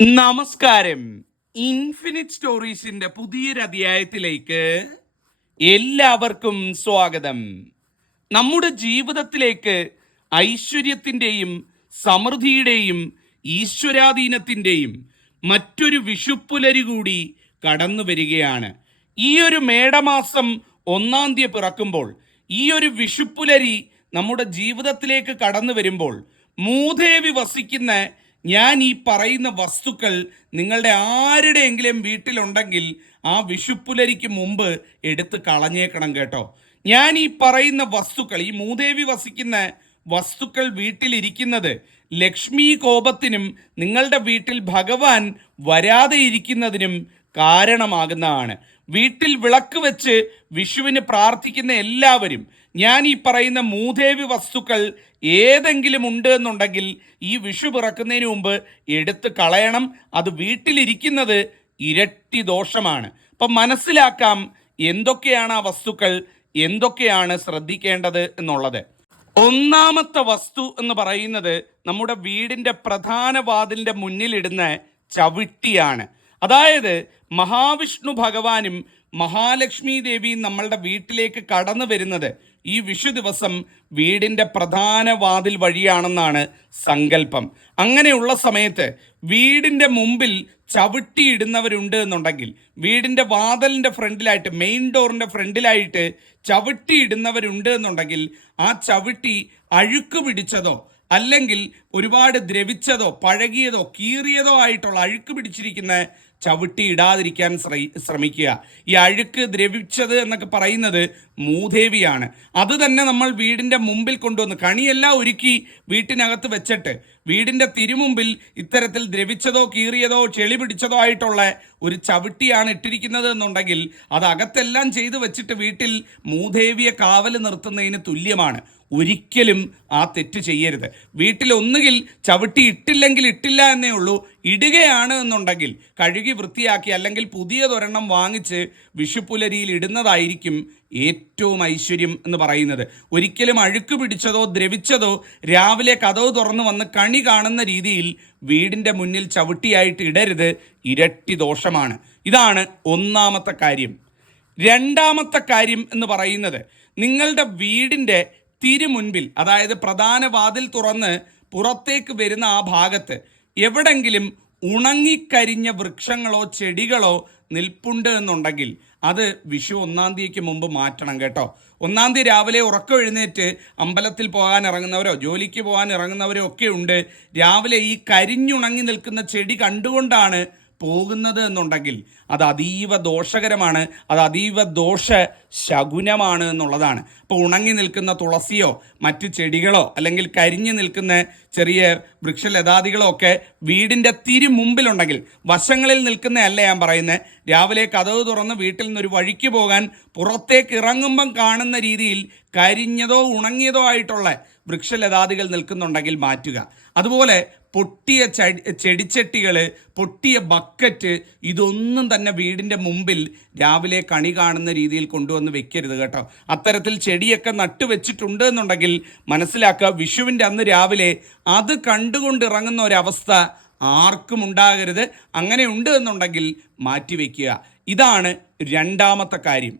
നമസ്കാരം. ഇൻഫിനിറ്റ് സ്റ്റോറീസിന്റെ പുതിയൊരധ്യായത്തിലേക്ക് എല്ലാവർക്കും സ്വാഗതം. നമ്മുടെ ജീവിതത്തിലേക്ക് ഐശ്വര്യത്തിന്റെയും സമൃദ്ധിയുടെയും ഈശ്വരാധീനത്തിന്റെയും മറ്റൊരു വിഷുപ്പുലരി കൂടി കടന്നു വരികയാണ്. ഈ ഒരു മേടമാസം ഒന്നാം തീയതി പിറക്കുമ്പോൾ ഈ ഒരു വിഷുപ്പുലരി നമ്മുടെ ജീവിതത്തിലേക്ക് കടന്നു വരുമ്പോൾ മൂദേവി വസിക്കുന്ന ഞാൻ ഈ പറയുന്ന വസ്തുക്കൾ നിങ്ങളുടെ ആരുടെയെങ്കിലും വീട്ടിലുണ്ടെങ്കിൽ ആ വിഷുപ്പുലരിക്ക് മുമ്പ് എടുത്ത് കളഞ്ഞേക്കണം കേട്ടോ. ഞാൻ ഈ പറയുന്ന വസ്തുക്കൾ ഈ മൂദേവി വസിക്കുന്ന വസ്തുക്കൾ വീട്ടിലിരിക്കുന്നത് ലക്ഷ്മി കോപത്തിനും നിങ്ങളുടെ വീട്ടിൽ ഭഗവാൻ വരാതെ ഇരിക്കുന്നതിനും കാരണമാകുന്നതാണ്. വീട്ടിൽ വിളക്ക് വെച്ച് വിഷുവിന് പ്രാർത്ഥിക്കുന്ന എല്ലാവരും ഞാൻ ഈ പറയുന്ന മൂദേവി വസ്തുക്കൾ ഏതെങ്കിലും ഉണ്ട് എന്നുണ്ടെങ്കിൽ ഈ വിഷു പിറക്കുന്നതിന് മുമ്പ് എടുത്ത് കളയണം. അത് വീട്ടിലിരിക്കുന്നത് ഇരട്ടി ദോഷമാണ്. അപ്പം മനസ്സിലാക്കാം എന്തൊക്കെയാണ് ആ വസ്തുക്കൾ എന്തൊക്കെയാണ് ശ്രദ്ധിക്കേണ്ടത് എന്നുള്ളത്. ഒന്നാമത്തെ വസ്തു എന്ന് പറയുന്നത് നമ്മുടെ വീടിന്റെ പ്രധാന വാതിലിന്റെ മുന്നിലിടുന്ന ചവിട്ടിയാണ്. അതായത് മഹാവിഷ്ണു ഭഗവാനും മഹാലക്ഷ്മി ദേവിയും നമ്മളുടെ വീട്ടിലേക്ക് കടന്നു വരുന്നത്. ഈ വിഷു ദിവസം വീടിന്റെ പ്രധാന വാതിൽ വഴിയാണെന്നാണ് സങ്കല്പം. അങ്ങനെയുള്ള സമയത്ത് വീടിന്റെ മുമ്പിൽ ചവിട്ടിയിടുന്നവരുണ്ട് എന്നുണ്ടെങ്കിൽ വീടിന്റെ വാതിലിന്റെ ഫ്രണ്ടിലായിട്ട് മെയിൻ ഡോറിന്റെ ഫ്രണ്ടിലായിട്ട് ചവിട്ടിയിടുന്നവരുണ്ട് എന്നുണ്ടെങ്കിൽ ആ ചവിട്ടി അഴുക്ക് പിടിച്ചതോ അല്ലെങ്കിൽ ഒരുപാട് ദ്രവിച്ചതോ പഴകിയതോ കീറിയതോ ആയിട്ടുള്ള അഴുക്ക് പിടിച്ചിരിക്കുന്ന ചവിട്ടി ഇടാതിരിക്കാൻ ശ്രമിക്കുക. ഈ അഴുക്ക് ദ്രവിച്ചത് എന്നൊക്കെ പറയുന്നത് മൂദേവിയാണ്. അത് തന്നെ നമ്മൾ വീടിന്റെ മുമ്പിൽ കൊണ്ടുവന്ന് കണിയെല്ലാം ഒരുക്കി വീട്ടിനകത്ത് വെച്ചിട്ട് വീടിന്റെ തിരുമുമ്പിൽ ഇത്തരത്തിൽ ദ്രവിച്ചതോ കീറിയതോ ചെളി പിടിച്ചതോ ആയിട്ടുള്ള ഒരു ചവിട്ടിയാണ് ഇട്ടിരിക്കുന്നത് എന്നുണ്ടെങ്കിൽ അത് അകത്തെല്ലാം ചെയ്തു വെച്ചിട്ട് വീട്ടിൽ മൂദേവിയെ കാവൽ നിർത്തുന്നതിന് തുല്യമാണ്. ഒരിക്കലും ആ തെറ്റ് ചെയ്യരുത്. വീട്ടിൽ ഒന്നുകിൽ ചവിട്ടി ഇട്ടില്ലെങ്കിൽ ഇട്ടില്ല എന്നേ ഉള്ളൂ. ഇടുകയാണ് എന്നുണ്ടെങ്കിൽ കഴുകി വൃത്തിയാക്കി അല്ലെങ്കിൽ പുതിയ പുതിയതൊരെണ്ണം വാങ്ങിച്ച് വിഷുപ്പുലരിയിൽ ഇടുന്നതായിരിക്കും ഏറ്റവും ഐശ്വര്യം എന്ന് പറയുന്നത്. ഒരിക്കലും അഴുക്ക് പിടിച്ചതോ ദ്രവിച്ചതോ രാവിലെ കഥവ് തുറന്നു വന്ന് കണി കാണുന്ന രീതിയിൽ വീടിന്റെ മുന്നിൽ ചവിട്ടിയായിട്ട് ഇടരുത് ഇരട്ടി ദോഷമാണ്. ഇതാണ് ഒന്നാമത്തെ കാര്യം. രണ്ടാമത്തെ കാര്യം എന്ന് പറയുന്നത് നിങ്ങളുടെ വീടിന്റെ തിരുമുൻപിൽ അതായത് പ്രധാന വാതിൽ തുറന്ന് പുറത്തേക്ക് വരുന്ന ആ ഭാഗത്ത് എവിടെങ്കിലും ഉണങ്ങിക്കരിഞ്ഞ വൃക്ഷങ്ങളോ ചെടികളോ നിൽപ്പുണ്ട് എന്നുണ്ടെങ്കിൽ അത് വിഷു ഒന്നാം തീയതിക്ക് മുമ്പ് മാറ്റണം കേട്ടോ. ഒന്നാം തീയതി രാവിലെ ഉറക്കം എഴുന്നേറ്റ് അമ്പലത്തിൽ പോകാൻ ഇറങ്ങുന്നവരോ ജോലിക്ക് പോകാൻ ഇറങ്ങുന്നവരോ ഒക്കെ ഉണ്ട്. രാവിലെ ഈ കരിഞ്ഞുണങ്ങി നിൽക്കുന്ന ചെടി കണ്ടുകൊണ്ടാണ് പോകുന്നത് എന്നുണ്ടെങ്കിൽ അത് അതീവ ദോഷകരമാണ് അത് അതീവ ദോഷ ശകുനമാണ് എന്നുള്ളതാണ്. അപ്പോൾ ഉണങ്ങി നിൽക്കുന്ന തുളസിയോ മറ്റ് ചെടികളോ അല്ലെങ്കിൽ കരിഞ്ഞു നിൽക്കുന്ന ചെറിയ വൃക്ഷലതാദികളോ ഒക്കെ വീടിന്റെ തിരുമുമ്പിലുണ്ടെങ്കിൽ വശങ്ങളിൽ നിൽക്കുന്ന അല്ല ഞാൻ പറയുന്നത് രാവിലെ കഥവ് തുറന്ന് വീട്ടിൽ നിന്ന് ഒരു വഴിക്ക് പോകാൻ പുറത്തേക്ക് ഇറങ്ങുമ്പം കാണുന്ന രീതിയിൽ കരിഞ്ഞതോ ഉണങ്ങിയതോ ആയിട്ടുള്ള വൃക്ഷലതാദികൾ നിൽക്കുന്നുണ്ടെങ്കിൽ മാറ്റുക. അതുപോലെ പൊട്ടിയ ചടി ചെടിച്ചട്ടികൾ പൊട്ടിയ ബക്കറ്റ് ഇതൊന്നും തന്നെ വീടിന്റെ മുമ്പിൽ രാവിലെ കണി കാണുന്ന രീതിയിൽ കൊണ്ടുവന്ന് വെക്കരുത് കേട്ടോ. അത്തരത്തിൽ ചെടിയൊക്കെ നട്ടു വെച്ചിട്ടുണ്ട് എന്നുണ്ടെങ്കിൽ മനസ്സിലാക്കുക വിഷുവിന്റെ അന്ന് രാവിലെ അത് കണ്ടുകൊണ്ട് ഇറങ്ങുന്ന ഒരവസ്ഥ ആർക്കും ഉണ്ടാകരുത്. അങ്ങനെ ഉണ്ട് എന്നുണ്ടെങ്കിൽ മാറ്റിവെക്കുക ഇതാണ് രണ്ടാമത്തെ കാര്യം.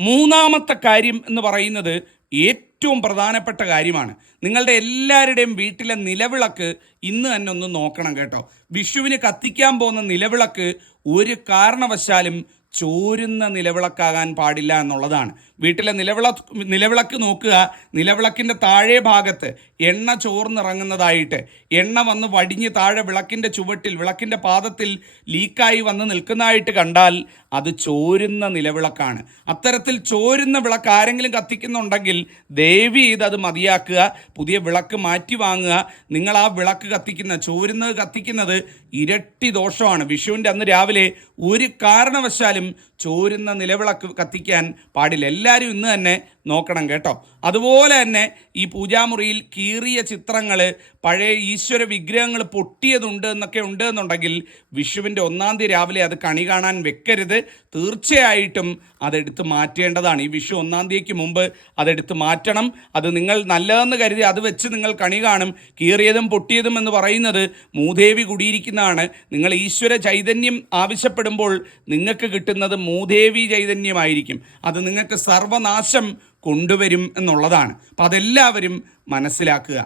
മൂന്നാമത്തെ കാര്യം എന്ന് പറയുന്നത് ഏറ്റവും പ്രധാനപ്പെട്ട കാര്യമാണ്. നിങ്ങളുടെ എല്ലാവരുടെയും വീട്ടിലെ നിലവിളക്ക് ഇന്ന് തന്നെ ഒന്ന് നോക്കണം കേട്ടോ. വിഷുവിന് കത്തിക്കാൻ പോകുന്ന നിലവിളക്ക് ഒരു കാരണവശാലും ചോരുന്ന നിലവിളക്കാകാൻ പാടില്ല എന്നുള്ളതാണ്. വീട്ടിലെ നിലവിള നിലവിളക്ക് നോക്കുക. നിലവിളക്കിന്റെ താഴെ ഭാഗത്ത് എണ്ണ ചോർന്നിറങ്ങുന്നതായിട്ട് എണ്ണ വന്ന് വടിഞ്ഞ് താഴെ വിളക്കിന്റെ ചുവട്ടിൽ വിളക്കിന്റെ പാദത്തിൽ ലീക്കായി വന്ന് നിൽക്കുന്നതായിട്ട് കണ്ടാൽ അത് ചോരുന്ന നിലവിളക്കാണ്. അത്തരത്തിൽ ചോരുന്ന വിളക്ക് ആരെങ്കിലും കത്തിക്കുന്നുണ്ടെങ്കിൽ ദയവ് ചെയ്ത് അത് മതിയാക്കുക. പുതിയ വിളക്ക് മാറ്റി വാങ്ങുക. നിങ്ങൾ ആ വിളക്ക് കത്തിക്കുന്ന ചോരുന്നത് കത്തിക്കുന്നത് ഇരട്ടി ദോഷമാണ്. വിഷുവിന്റെ അന്ന് രാവിലെ ഒരു കാരണവശാലും time ചോരുന്ന നിലവിളക്ക് കത്തിക്കാൻ പാടില്ല. എല്ലാവരും ഇന്ന് തന്നെ നോക്കണം കേട്ടോ. അതുപോലെ തന്നെ ഈ പൂജാമുറിയിൽ കീറിയ ചിത്രങ്ങൾ പഴയ ഈശ്വര വിഗ്രഹങ്ങൾ പൊട്ടിയതുണ്ട് എന്നൊക്കെ ഉണ്ട് എന്നുണ്ടെങ്കിൽ വിഷുവിന്റെ ഒന്നാം തീയതി രാവിലെ അത് കണി കാണാൻ വെക്കരുത്. തീർച്ചയായിട്ടും അതെടുത്ത് മാറ്റേണ്ടതാണ്. ഈ വിഷു ഒന്നാം തീയതിക്ക് മുമ്പ് അതെടുത്ത് മാറ്റണം. അത് നിങ്ങൾ നല്ലതെന്ന് കരുതി അത് വെച്ച് നിങ്ങൾ കണി കാണും. കീറിയതും പൊട്ടിയതും എന്ന് പറയുന്നത് മൂദേവി കുടിയിരിക്കുന്നതാണ്. നിങ്ങൾ ഈശ്വര ചൈതന്യം ആവശ്യപ്പെടുമ്പോൾ നിങ്ങൾക്ക് കിട്ടുന്നത് മൂദേവി ചൈതന്യമായിരിക്കും. അത് നിങ്ങൾക്ക് സർവനാശം കൊണ്ടുവരും എന്നുള്ളതാണ്. അപ്പം അതെല്ലാവരും മനസ്സിലാക്കുക.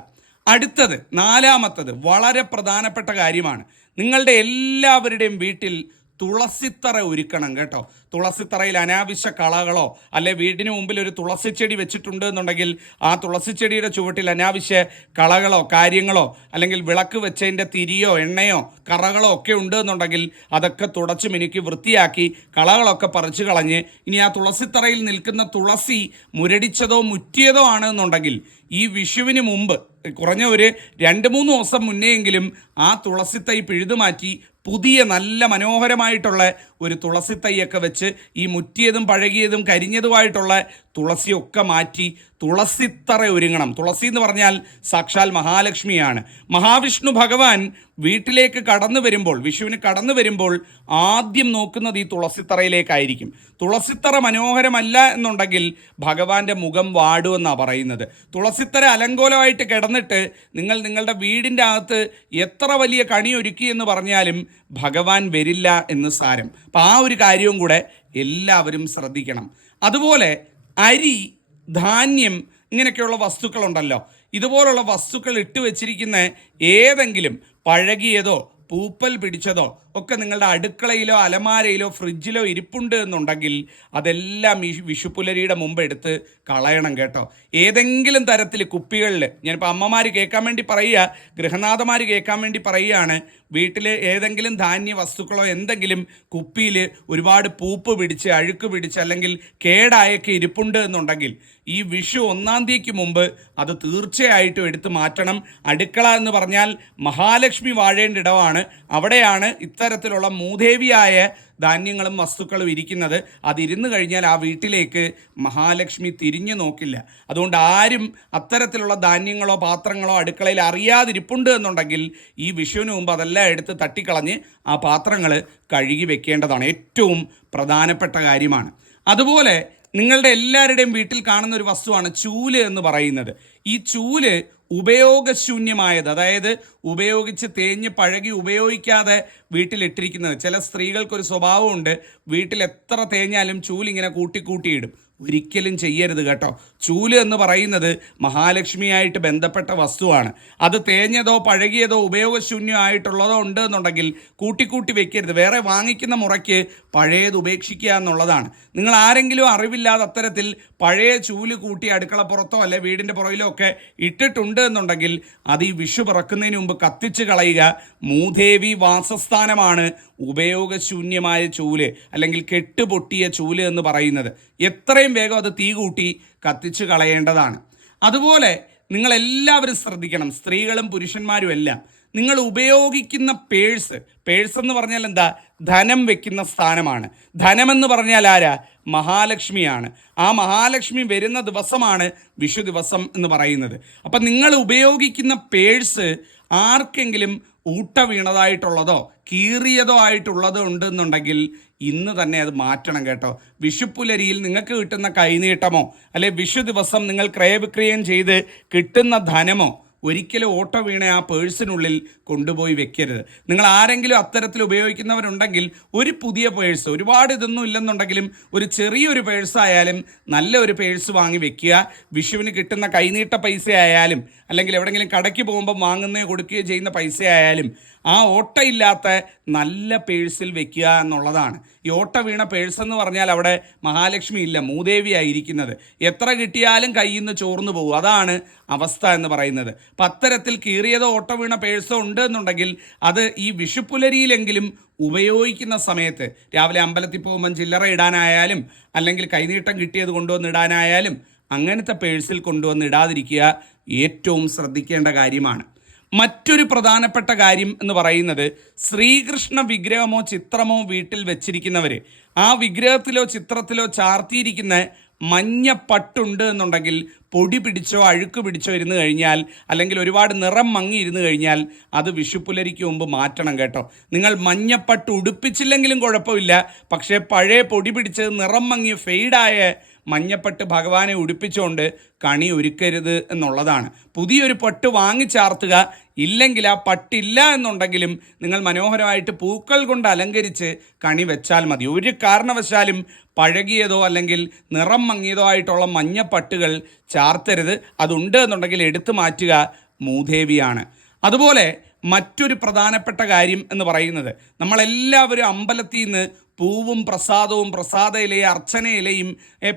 അടുത്തത് നാലാമത്തത് വളരെ പ്രധാനപ്പെട്ട കാര്യമാണ്. നിങ്ങളുടെ എല്ലാവരുടെയും വീട്ടിൽ തുളസിത്തറ ഒരുക്കണം കേട്ടോ. തുളസിത്തറയിൽ അനാവശ്യ കളകളോ അല്ലെ വീടിന് മുമ്പിൽ ഒരു തുളസി ചെടി വെച്ചിട്ടുണ്ട് എന്നുണ്ടെങ്കിൽ ആ തുളസി ചെടിയുടെ ചുവട്ടിൽ അനാവശ്യ കളകളോ കാര്യങ്ങളോ അല്ലെങ്കിൽ വിളക്ക് വെച്ചതിന്റെ തിരിയോ എണ്ണയോ കറകളോ ഒക്കെ ഉണ്ട് എന്നുണ്ടെങ്കിൽ അതൊക്കെ തുടച്ച് മിനുക്കി വൃത്തിയാക്കി കളകളൊക്കെ പറിച്ചു കളഞ്ഞ് ഇനി ആ തുളസിത്തറയിൽ നിൽക്കുന്ന തുളസി മുരടിച്ചതോ മുറ്റിയതോ ആണ് എന്നുണ്ടെങ്കിൽ ഈ വിഷുവിന് മുമ്പ് കുറഞ്ഞ ഒരു രണ്ട് മൂന്ന് ദിവസം മുന്നേയെങ്കിലും ആ തുളസിത്തൈ പിഴുതുമാറ്റി പുതിയ നല്ല മനോഹരമായിട്ടുള്ള ഒരു തുളസിത്തൈയൊക്കെ വെച്ച് ഈ മുറ്റിയതും പഴകിയതും കരിഞ്ഞതുമായിട്ടുള്ള തുളസിയൊക്കെ മാറ്റി തുളസിത്തറ ഒരുങ്ങണം. തുളസി എന്ന് പറഞ്ഞാൽ സാക്ഷാൽ മഹാലക്ഷ്മിയാണ്. മഹാവിഷ്ണു ഭഗവാൻ വീട്ടിലേക്ക് കടന്നു വരുമ്പോൾ വിഷുവിന് കടന്നു വരുമ്പോൾ ആദ്യം നോക്കുന്നത് ഈ തുളസിത്തറയിലേക്കായിരിക്കും. തുളസിത്തറ മനോഹരമല്ല എന്നുണ്ടെങ്കിൽ ഭഗവാന്റെ മുഖം വാടുമെന്നാണ് പറയുന്നത്. തുളസിത്തറ അലങ്കോലമായിട്ട് കിടന്നിട്ട് നിങ്ങൾ നിങ്ങളുടെ വീടിന്റെ അകത്ത് എത്ര വലിയ കണി ഒരുക്കി എന്ന് പറഞ്ഞാലും ഭഗവാൻ വരില്ല എന്ന് സാരം. അപ്പം ആ ഒരു കാര്യവും കൂടെ എല്ലാവരും ശ്രദ്ധിക്കണം. അതുപോലെ അരി ധാന്യം ഇങ്ങനെയൊക്കെയുള്ള വസ്തുക്കളുണ്ടല്ലോ. ഇതുപോലുള്ള വസ്തുക്കൾ ഇട്ട് വെച്ചിരിക്കുന്ന ഏതെങ്കിലും പഴകിയതോ പൂപ്പൽ പിടിച്ചതോ ഒക്കെ നിങ്ങളുടെ അടുക്കളയിലോ അലമാരയിലോ ഫ്രിഡ്ജിലോ ഇരിപ്പുണ്ട് എന്നുണ്ടെങ്കിൽ അതെല്ലാം ഈ വിഷുപ്പുലരിയുടെ മുമ്പ് എടുത്ത് കളയണം കേട്ടോ. ഏതെങ്കിലും തരത്തിൽ കുപ്പികളിൽ ഞാനിപ്പോൾ അമ്മമാർ കേൾക്കാൻ വേണ്ടി പറയുക ഗൃഹനാഥമാർ കേൾക്കാൻ വേണ്ടി പറയുകയാണ് വീട്ടിൽ ഏതെങ്കിലും ധാന്യ വസ്തുക്കളോ എന്തെങ്കിലും കുപ്പിയിൽ ഒരുപാട് പൂപ്പ് പിടിച്ച് അഴുക്ക് പിടിച്ച് അല്ലെങ്കിൽ കേടായൊക്കെ ഇരിപ്പുണ്ട് എന്നുണ്ടെങ്കിൽ ഈ വിഷു ഒന്നാം തീയതിക്ക് മുമ്പ് അത് തീർച്ചയായിട്ടും എടുത്ത് മാറ്റണം. അടുക്കള എന്ന് പറഞ്ഞാൽ മഹാലക്ഷ്മി വാഴേണ്ട ഇടമാണ് അവിടെയാണ് ഇത്തരത്തിലുള്ള മൂദേവിയായ ധാന്യങ്ങളും വസ്തുക്കളും ഇരിക്കുന്നത് അതിരുന്ന് കഴിഞ്ഞാൽ ആ വീട്ടിലേക്ക് മഹാലക്ഷ്മി തിരിഞ്ഞു നോക്കില്ല. അതുകൊണ്ട് ആരും അത്തരത്തിലുള്ള ധാന്യങ്ങളോ പാത്രങ്ങളോ അടുക്കളയിൽ അറിയാതിരിപ്പുണ്ട് എന്നുണ്ടെങ്കിൽ ഈ വിഷുവിന് മുമ്പ് അതെല്ലാം എടുത്ത് തട്ടിക്കളഞ്ഞ് ആ പാത്രങ്ങൾ കഴുകി വെക്കേണ്ടതാണ്. ഏറ്റവും പ്രധാനപ്പെട്ട കാര്യമാണ്. അതുപോലെ നിങ്ങളുടെ എല്ലാവരുടെയും വീട്ടിൽ കാണുന്ന ഒരു വസ്തുവാണ് ചൂൽ എന്ന് പറയുന്നത്. ഈ ചൂൽ ഉപയോഗശൂന്യമായത് അതായത് ഉപയോഗിച്ച് തേഞ്ഞ് പഴകി ഉപയോഗിക്കാതെ വീട്ടിലിട്ടിരിക്കുന്നത്. ചില സ്ത്രീകൾക്കൊരു സ്വഭാവമുണ്ട് വീട്ടിൽ എത്ര തേഞ്ഞാലും ചൂലിങ്ങനെ കൂട്ടിക്കൂട്ടിയിടും. ഒരിക്കലും ചെയ്യരുത് കേട്ടോ. ചൂൽ എന്ന് പറയുന്നത് മഹാലക്ഷ്മിയായിട്ട് ബന്ധപ്പെട്ട വസ്തുവാണ്. അത് തേഞ്ഞതോ പഴകിയതോ ഉപയോഗശൂന്യമായിട്ടുള്ളതോ ഉണ്ട് എന്നുണ്ടെങ്കിൽ കൂട്ടിക്കൂട്ടി വെക്കരുത്. വേറെ വാങ്ങിക്കുന്ന മുറയ്ക്ക് പഴയത് ഉപേക്ഷിക്കുക എന്നുള്ളതാണ്. നിങ്ങൾ ആരെങ്കിലും അറിവില്ലാതെ അത്തരത്തിൽ പഴയ ചൂൽ കൂട്ടി അടുക്കളപ്പുറത്തോ അല്ലെ വീടിന്റെ പുറകിലോ ഒക്കെ ഇട്ടിട്ടുണ്ട് എന്നുണ്ടെങ്കിൽ അത് ഈ വിഷു പിറക്കുന്നതിന് മുമ്പ് കത്തിച്ച് കളയുക മൂദേവി വാസസ്ഥാനമാണ് ഉപയോഗശൂന്യമായ ചൂൽ അല്ലെങ്കിൽ കെട്ടുപൊട്ടിയ ചൂൽ എന്ന് പറയുന്നത്. എത്രയും വേഗം അത് തീ കൂട്ടി കത്തിച്ചു കളയേണ്ടതാണ്. അതുപോലെ നിങ്ങളെല്ലാവരും ശ്രദ്ധിക്കണം സ്ത്രീകളും പുരുഷന്മാരും എല്ലാം. നിങ്ങൾ ഉപയോഗിക്കുന്ന പേഴ്സ് പേഴ്സ് എന്ന് പറഞ്ഞാൽ എന്താ? ധനം വെക്കുന്ന സ്ഥാനമാണ്. ധനമെന്ന് പറഞ്ഞാൽ ആരാ? മഹാലക്ഷ്മിയാണ്. ആ മഹാലക്ഷ്മി വരുന്ന ദിവസമാണ് വിഷു ദിവസം എന്ന് പറയുന്നത്. അപ്പം നിങ്ങൾ ഉപയോഗിക്കുന്ന പേഴ്സ് ആർക്കെങ്കിലും ഊട്ട വീണതായിട്ടുള്ളതോ കീറിയതോ ആയിട്ടുള്ളതോ ഉണ്ടെന്നുണ്ടെങ്കിൽ ഇന്ന് തന്നെ അത് മാറ്റണം കേട്ടോ. വിഷുപ്പുലരിയിൽ നിങ്ങൾക്ക് കിട്ടുന്ന കൈനീട്ടമോ അല്ലെ വിഷു ദിവസം നിങ്ങൾ ക്രയവിക്രയം ചെയ്ത് കിട്ടുന്ന ധനമോ ഒരിക്കലും ഓട്ടോ വീണ ആ പേഴ്സിനുള്ളിൽ കൊണ്ടുപോയി വെക്കരുത്. നിങ്ങൾ ആരെങ്കിലും അത്തരത്തിൽ ഉപയോഗിക്കുന്നവരുണ്ടെങ്കിൽ ഒരു പുതിയ പേഴ്സ് ഒരുപാട് ഇതൊന്നും ഇല്ലെന്നുണ്ടെങ്കിലും ഒരു ചെറിയൊരു പേഴ്സ് ആയാലും നല്ല ഒരു പേഴ്സ് വാങ്ങി വെക്കുക. വിഷുവിന് കിട്ടുന്ന കൈനീട്ട പൈസ ആയാലും അല്ലെങ്കിൽ എവിടെയെങ്കിലും കടയ്ക്ക് പോകുമ്പോൾ വാങ്ങുന്നേ കൊടുക്കുകയോ ചെയ്യുന്ന പൈസ ആയാലും ആ ഓട്ടയില്ലാത്ത നല്ല പേഴ്സിൽ വെക്കുക എന്നുള്ളതാണ്. ഈ ഓട്ട വീണ പേഴ്സ് എന്ന് പറഞ്ഞാൽ അവിടെ മഹാലക്ഷ്മി ഇല്ല മൂദേവിയായിരിക്കുന്നത് എത്ര കിട്ടിയാലും കയ്യിൽ നിന്ന് ചോർന്നു പോകും. അതാണ് അവസ്ഥ എന്ന് പറയുന്നത്. അപ്പം അത്തരത്തിൽ കീറിയതോ ഓട്ട വീണ പേഴ്സോ ഉണ്ട് എന്നുണ്ടെങ്കിൽ അത് ഈ വിഷുപ്പുലരിയിലെങ്കിലും ഉപയോഗിക്കുന്ന സമയത്ത് രാവിലെ അമ്പലത്തിൽ പോകുമ്പം ചില്ലറ ഇടാനായാലും അല്ലെങ്കിൽ കൈനീട്ടം കിട്ടിയത് കൊണ്ടുവന്ന് ഇടാനായാലും അങ്ങനത്തെ പേഴ്സിൽ കൊണ്ടുവന്ന് ഇടാതിരിക്കുക ഏറ്റവും ശ്രദ്ധിക്കേണ്ട കാര്യമാണ്. മറ്റൊരു പ്രധാനപ്പെട്ട കാര്യം എന്ന് പറയുന്നത് ശ്രീകൃഷ്ണ വിഗ്രഹമോ ചിത്രമോ വീട്ടിൽ വെച്ചിരിക്കുന്നവർ ആ വിഗ്രഹത്തിലോ ചിത്രത്തിലോ ചാർത്തിയിരിക്കുന്ന മഞ്ഞപ്പട്ടുണ്ട് എന്നുണ്ടെങ്കിൽ പൊടി പിടിച്ചോ അഴുക്ക് പിടിച്ചോ ഇരുന്ന് കഴിഞ്ഞാൽ അല്ലെങ്കിൽ ഒരുപാട് നിറം മങ്ങി ഇരുന്ന് കഴിഞ്ഞാൽ അത് വിഷുപ്പുലരിക്ക് മുമ്പ് മാറ്റണം കേട്ടോ. നിങ്ങൾ മഞ്ഞപ്പട്ട് ഉടുപ്പിച്ചില്ലെങ്കിലും കുഴപ്പമില്ല. പക്ഷേ പഴയ പൊടി പിടിച്ച് നിറം മങ്ങി ഫെയ്ഡായ മഞ്ഞപ്പട്ട് ഭഗവാനെ ഉടുപ്പിച്ചുകൊണ്ട് കണി ഒരുക്കരുത് എന്നുള്ളതാണ്. പുതിയൊരു പട്ട് വാങ്ങിച്ചാർത്തുക ഇല്ലെങ്കിൽ ആ പട്ടില്ല എന്നുണ്ടെങ്കിലും നിങ്ങൾ മനോഹരമായിട്ട് പൂക്കൾ കൊണ്ട് അലങ്കരിച്ച് കണി വെച്ചാൽ മതി. ഒരു കാരണവശാലും പഴകിയതോ അല്ലെങ്കിൽ നിറം മങ്ങിയതോ ആയിട്ടുള്ള മഞ്ഞപ്പട്ടുകൾ ചാർത്തരുത്. അതുണ്ട് എന്നുണ്ടെങ്കിൽ എടുത്തു മാറ്റുക മൂദേവിയാണ്. അതുപോലെ മറ്റൊരു പ്രധാനപ്പെട്ട കാര്യം എന്ന് പറയുന്നത് നമ്മളെല്ലാവരും അമ്പലത്തിൽ നിന്ന് പൂവും പ്രസാദവും പ്രസാദ ഇലയും അർച്ചന ഇലയും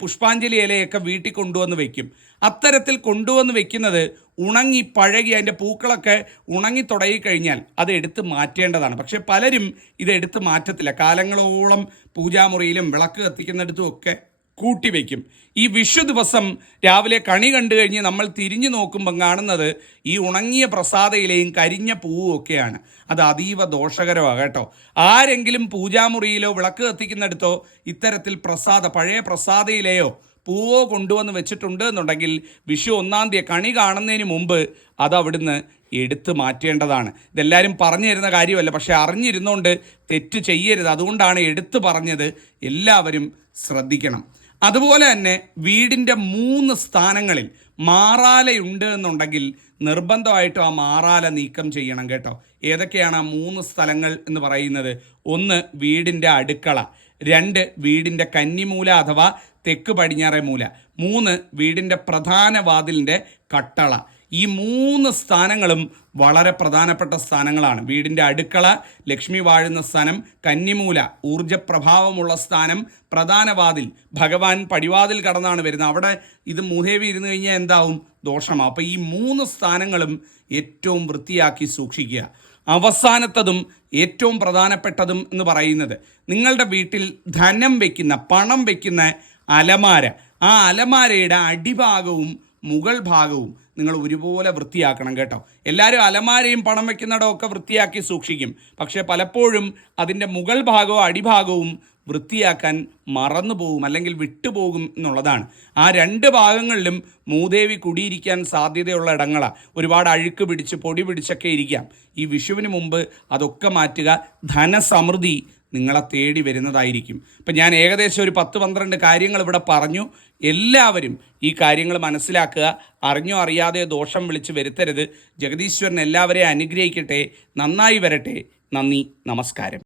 പുഷ്പാഞ്ജലി ഇലയൊക്കെ വീട്ടിൽ കൊണ്ടുവന്ന് വയ്ക്കും. അത്തരത്തിൽ കൊണ്ടുവന്ന് വെക്കുന്നത് ഉണങ്ങി പഴകി അതിന്റെ പൂക്കളൊക്കെ ഉണങ്ങി തുടങ്ങിക്കഴിഞ്ഞാൽ അത് എടുത്ത് മാറ്റേണ്ടതാണ്. പക്ഷെ പലരും ഇത് എടുത്ത് മാറ്റത്തില്ല. കാലങ്ങളോളം പൂജാമുറിയിലും വിളക്ക് കത്തിക്കുന്നിടത്തും ഒക്കെ കൂട്ടിവെക്കും ഈ വിഷു ദിവസം രാവിലെ കണി കണ്ടു കഴിഞ്ഞ് നമ്മൾ തിരിഞ്ഞു നോക്കുമ്പം കാണുന്നത് ഈ ഉണങ്ങിയ പ്രസാദയിലെയും കരിഞ്ഞ പൂവും ഒക്കെയാണ്. അത് അതീവ ദോഷകരമാണ് കേട്ടോ. ആരെങ്കിലും പൂജാമുറിയിലോ വിളക്ക് കത്തിക്കുന്നിടത്തോ ഇത്തരത്തിൽ പ്രസാദ പഴയ പ്രസാദയിലെയോ പൂവോ കൊണ്ടുവന്ന് വെച്ചിട്ടുണ്ട് എന്നുണ്ടെങ്കിൽ വിഷു ഒന്നാം തീയതി കണി കാണുന്നതിന് മുമ്പ് അത് അവിടുന്ന് എടുത്തു മാറ്റേണ്ടതാണ്. ഇതെല്ലാവരും പറഞ്ഞു തരുന്ന കാര്യമല്ല പക്ഷെ അറിഞ്ഞിരുന്നുകൊണ്ട് തെറ്റ് ചെയ്യരുത്. അതുകൊണ്ടാണ് എടുത്തു പറഞ്ഞത്. എല്ലാവരും ശ്രദ്ധിക്കണം. അതുപോലെ തന്നെ വീടിന്റെ മൂന്ന് സ്ഥാനങ്ങളിൽ മാറാലയുണ്ട് എന്നുണ്ടെങ്കിൽ നിർബന്ധമായിട്ടും ആ മാറാല നീക്കം ചെയ്യണം കേട്ടോ. ഏതൊക്കെയാണ് ആ മൂന്ന് സ്ഥലങ്ങൾ എന്ന് പറയുന്നത്? ഒന്ന് വീടിന്റെ അടുക്കള രണ്ട് വീടിന്റെ കന്നിമൂല അഥവാ തെക്ക് പടിഞ്ഞാറേ മൂല. മൂന്ന് വീടിന്റെ പ്രധാന വാതിലിന്റെ കട്ടള. ഈ മൂന്ന് സ്ഥാനങ്ങളും വളരെ പ്രധാനപ്പെട്ട സ്ഥാനങ്ങളാണ്. വീടിന്റെ അടുക്കള ലക്ഷ്മി വാഴുന്ന സ്ഥാനം കന്നിമൂല ഊർജപ്രഭാവമുള്ള സ്ഥാനം പ്രധാന വാതിൽ. ഭഗവാൻ പടിവാതിൽ കടന്നാണ് വരുന്നത്. അവിടെ ഇത് മൂഹേവി ഇരുന്ന് കഴിഞ്ഞാൽ എന്താവും? ദോഷമാണ് അപ്പോൾ ഈ മൂന്ന് സ്ഥാനങ്ങളും ഏറ്റവും വൃത്തിയാക്കി സൂക്ഷിക്കുക. അവസാനത്തതും ഏറ്റവും പ്രധാനപ്പെട്ടതും എന്ന് പറയുന്നത് നിങ്ങളുടെ വീട്ടിൽ ധനം വയ്ക്കുന്ന പണം വയ്ക്കുന്ന അലമാര. ആ അലമാരയുടെ അടിഭാഗവും മുകൾ ഭാഗവും നിങ്ങൾ ഒരുപോലെ വൃത്തിയാക്കണം കേട്ടോ. എല്ലാവരും അലമാരയും പണം വെക്കുന്നിടവും ഒക്കെ വൃത്തിയാക്കി സൂക്ഷിക്കും. പക്ഷേ പലപ്പോഴും അതിന്റെ മുകൾ ഭാഗവും അടിഭാഗവും വൃത്തിയാക്കാൻ മറന്നു പോകും അല്ലെങ്കിൽ വിട്ടുപോകും എന്നുള്ളതാണ്. ആ രണ്ട് ഭാഗങ്ങളിലും മൂദേവി കുടിയിരിക്കാൻ സാധ്യതയുള്ള ഇടങ്ങളാണ് ഒരുപാട് അഴുക്ക് പിടിച്ച് പൊടി പിടിച്ചൊക്കെ ഇരിക്കാം. ഈ വിഷുവിന് മുമ്പ് അതൊക്കെ മാറ്റുക ധനസമൃദ്ധി നിങ്ങളെ തേടി വരുന്നതായിരിക്കും. ഇപ്പം ഞാൻ ഏകദേശം ഒരു പത്ത് പന്ത്രണ്ട് കാര്യങ്ങൾ ഇവിടെ പറഞ്ഞു. എല്ലാവരും ഈ കാര്യങ്ങൾ മനസ്സിലാക്കുക. അറിഞ്ഞോ അറിയാതെ ദോഷം വിളിച്ച് വരുത്തരുത്. ജഗദീശ്വരൻ എല്ലാവരെയും അനുഗ്രഹിക്കട്ടെ. നന്നായി വരട്ടെ. നന്ദി. നമസ്കാരം.